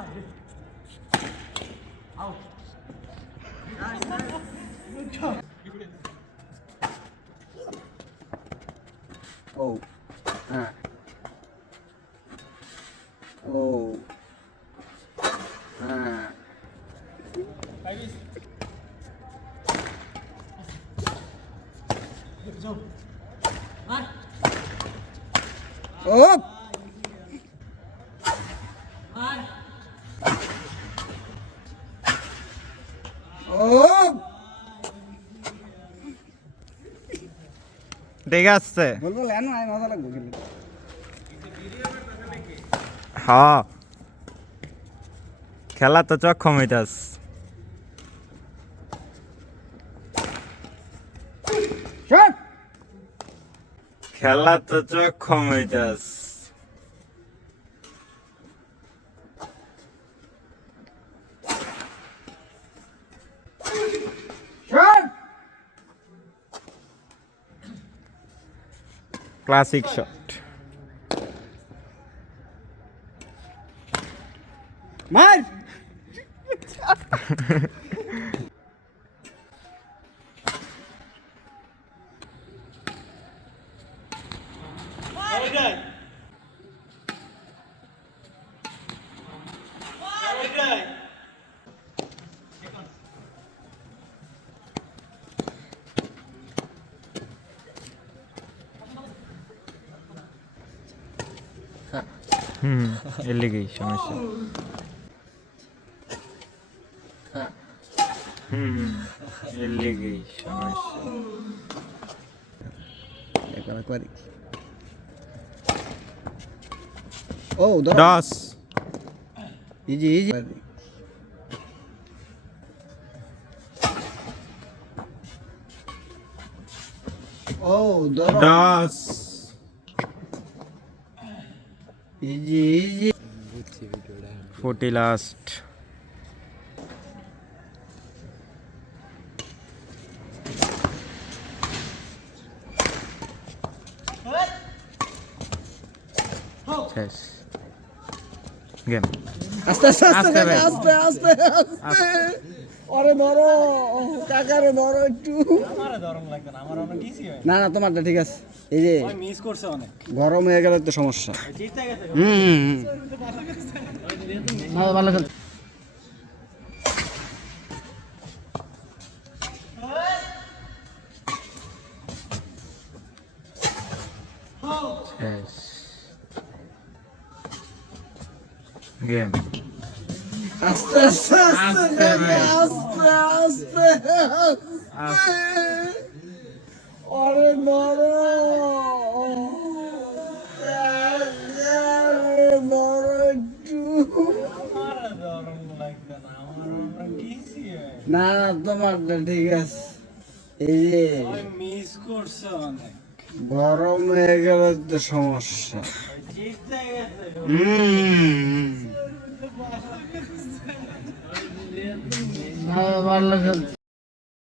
Oh. Oh. Oh. Oh. ঠিক আছে বলবো লেন আই মজা লাগবে কিন্তু হ্যাঁ খেলা তো চক্ষম হইতাস শট খেলা তো চক্ষম হইতাস শট ক্লাসিক শট মার এর লেগেই সমস্যা এর লেগেই সমস্যা একবার করি ও 10 ইজি ইজি ও 10 ইজি ইজি 40 লাস্ট শেষ গেম আস্তে আস্তে আস্তে আস্তে ভাই। আস্তে আস্তে আস্তে আরে ধরো কাকারে ধরো একটু না না তোমারটা ঠিক আছে এই যে মিস করছে অনেক গরম হয়ে গেলে তো সমস্যা জিতে গেছে ভালো খেল শেষ গেম আস্তে আস্তে আস্তে আস্তে আস্তে আস্তে আরে ধরো ধরো একটু না না তোমারটা ঠিক আছে এই যে মিস করছে অনেক গরম হয়ে গেলে তো সমস্যা জিতে গেছে ভালো খেলছে